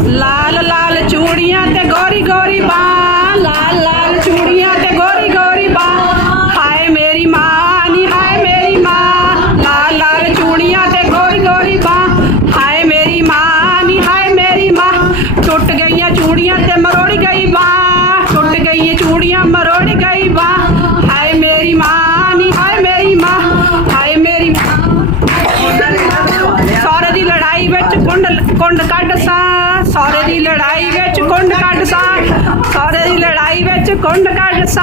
ਲਾਲ ਲਾਲ ਚੂੜੀਆਂ ਤੇ ਗੋਰੀ ਗੋਰੀ ਬਾਂ ਲਾਲ गज कुंड सा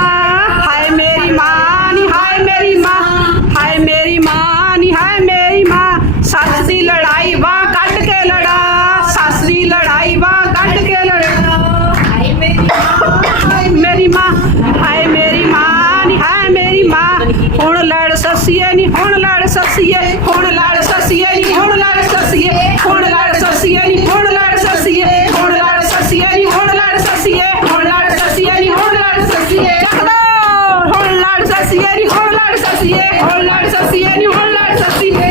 हाय मेरी माँ हाय मेरी माँ, हाय मेरी माँ हाय मेरी माँ। सस की लड़ाई वाह कट के लड़ा सस की लड़ाई वाह कट के लड़ा। हाय मेरी माँ, हाय मेरी माँ, हाय मेरी माँ हूँ लड़ ससिए ਸੱਸੀਏ ਹੁਣ ਲੜ ਸੱਸੀਏ ਨੀ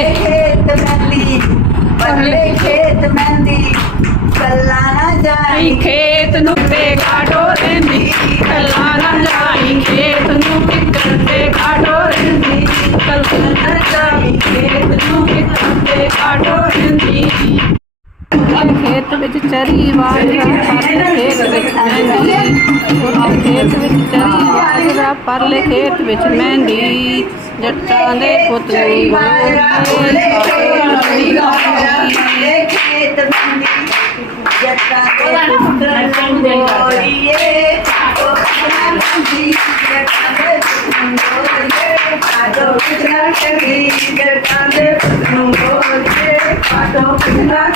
ਪਰਲੇ ਖੇਤ ਮਹਿੰਦੀ ਪਰਲੇ ਖੇਤ ਮਹਿੰਦੀ ਕੱਲਾ ਨਾ ਜਾਈ ਖੇਤ ਨੂੰ ਤੇ ਕਾਟੋ ਰਹਿੰਦੀ ਕੱਲਾ ਨਾ ਜਾਈ ਖੇਤ ਨੂੰ ਕਿੱਕਰ ਤੇ ਕਾਟੋ ਰਹਿੰਦੀ ਕੱਲਾ ਨਾ ਜਾਈ ਖੇਤ ਨੂੰ ਕਿੱਕਰ ਤੇ ਕਾਟੋ ਰਹਿੰਦੀ। ਖੇਤ ਵਿੱਚ ਚਰੀ ਬਾਜਰਾ ਪਰਲੇ ਖੇਤ ਵਿੱਚ ਮਹਿੰਦੀ ਉਹਦੇ ਖੇਤ ਵਿੱਚ ਚਰੀ ਬਾਜਰਾ ਪਰਲੇ ਖੇਤ ਵਿੱਚ ਮਹਿੰਦੀ ਜੱਟਾਂ ਦੇ ਪੁੱਤ ਨੂੰ ਗੋਰੀਏ ਕਾਟੋ ਲੜੀ ਖੇਤ ਮੰਦੀ ਜੱਟਾਂ ਦੇ ਪੁੱਤਰ ਗੋਰੀਏ ਕਾਟੋ ਖਣਾ ਮੰਦੀ ਜੱਟਾਂ ਦੇ ਪੁੱਤਰ ਗੋਰੀਏ ਕਾਟੋ ਖਣਾ ਕਰਦੀ ਜੱਟਾਂ ਦੇ ਪੁੱਤਰ ਗੋਰੀਏ i don't think i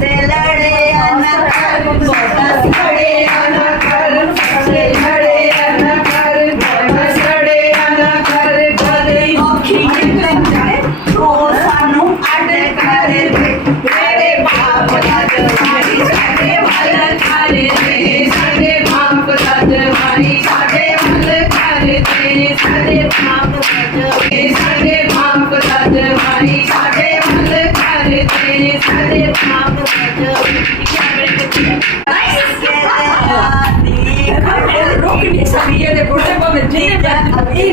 Se lade a nossa এই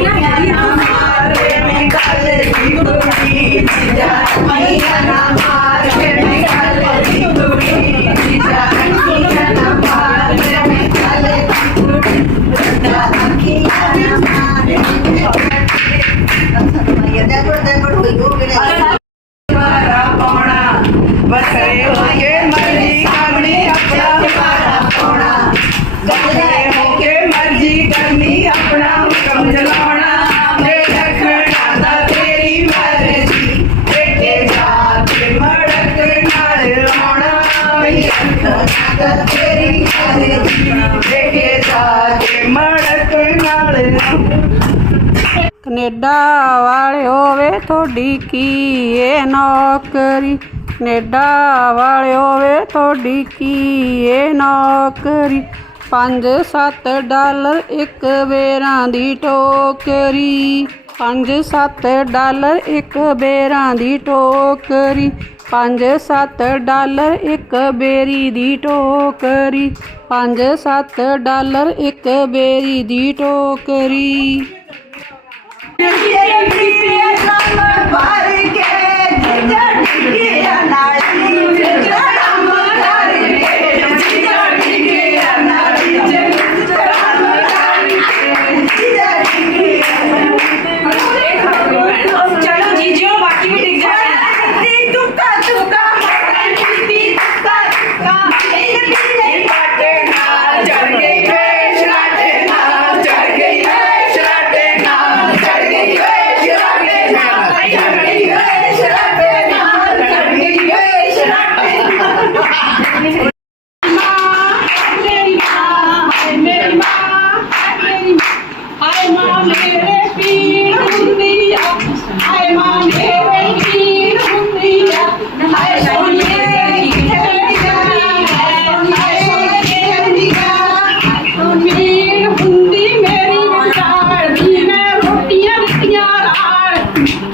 ਤੇਰੀ ਮਰਜ਼ੀ ਬੇਟੇ ਜਾ ਕੇ ਮੜਕ ਨਾਲ ਆਉਣਾ ਕਨੇਡਾ ਵਾਲਿਓ ਵੇ ਤੁਹਾਡੀ ਕੀ ਏ ਨੌਕਰੀ? ਕਨੇਡਾ ਵਾਲੇ ਹੋਵੇ ਤੁਹਾਡੀ ਕੀ ਏ ਨੌਕਰੀ? 5-7 ਡਾਲਰ ਇੱਕ ਬੇਰਾਂ ਦੀ ਟੋਕਰੀ। 5-7 ਡਾਲਰ ਇੱਕ ਬੇਰਾਂ ਦੀ ਟੋਕਰੀ। 5-7 ਡਾਲਰ ਇੱਕ ਬੇਰੀ ਦੀ ਟੋਕਰੀ 5-7 ਡਾਲਰ ਇੱਕ ਬੇਰੀ ਦੀ ਟੋਕਰੀ ਨਾਲੀ Thank you.